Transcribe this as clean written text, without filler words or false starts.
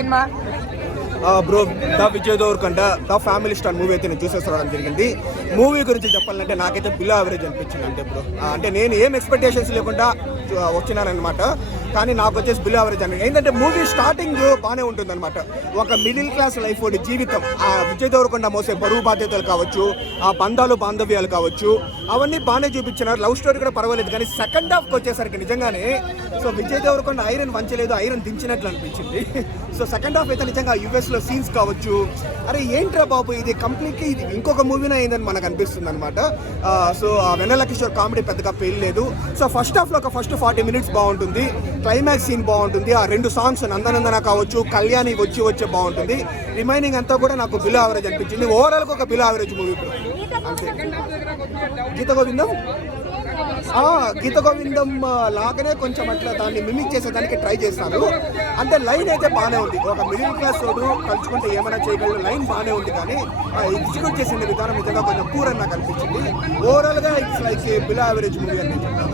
Cinema bro the Vijay Deverakonda the family star movie అయితే నేను చూసేసి రావడం జరిగింది. మూవీ గురించి చెప్పాలంటే నాకైతే బిలో యావరేజ్ అనిపించింది. అంటే బ్రో అంటే నేను ఏం ఎక్స్పెక్టేషన్స్ లేకుండా వచ్చినానమాట. కానీ నాకు వచ్చేసి బిలో యావరేజ్ అని ఏంటంటే మూవీ స్టార్టింగ్ బాగానే ఉంటుంది అనమాట. ఒక మిడిల్ క్లాస్ లైఫ్ ఒకటి జీవితం, ఆ విజయ్ దేవరకొండ మోసే బరువు బాధ్యతలు కావచ్చు, ఆ బంధాలు బాంధవ్యాలు కావచ్చు, అవన్నీ బాగానే చూపించినారు. లవ్ స్టోరీ కూడా పర్వాలేదు. కానీ సెకండ్ హాఫ్కి వచ్చేసరికి నిజంగానే సో విజయ్ దేవరకొండ ఐరన్ వంచలేదు, ఐరన్ దించినట్లు అనిపించింది. సో సెకండ్ హాఫ్ అయితే నిజంగా యూఎస్లో సీన్స్ కావచ్చు, అరే ఏంట్రా బాబు ఇది కంప్లీట్లీ ఇది ఇంకొక మూవీనే అయిందని మనకు అనిపిస్తుంది అనమాట. సో ఆ వెన్నెల కిషోర్ కామెడీ పెద్దగా పేయలేదు. సో ఫస్ట్ హాఫ్లో ఒక ఫస్ట్ 40 minutes బాగుంటుంది, క్లైమాక్స్ సీన్ బాగుంటుంది, ఆ 2 songs నందనందన కావచ్చు, కళ్యాణి వచ్చే బాగుంటుంది. రిమైనింగ్ అంతా కూడా నాకు బిలో యావరేజ్ అనిపించింది. ఓవరాల్గా ఒక బిలో యావరేజ్ మూవీ. గీత గోవిందం గీత గోవిందం లాగానే కొంచెం అట్లా దాన్ని మిమిక్ చేసేదానికి ట్రై చేస్తాను. అంటే లైన్ అయితే బాగానే ఉంది. ఒక మిడిల్ క్లాస్ రోడ్డు కలుసుకుంటే ఏమైనా చేయగలరు, లైన్ బాగానే ఉంది. కానీ ఎగ్జిక్యూట్ చేసిన విధానం నిజంగా కొంచెం పూర్ అని నాకు అనిపించింది. ఓవరాల్గా it's like below average movie అని నేను చెప్తాను.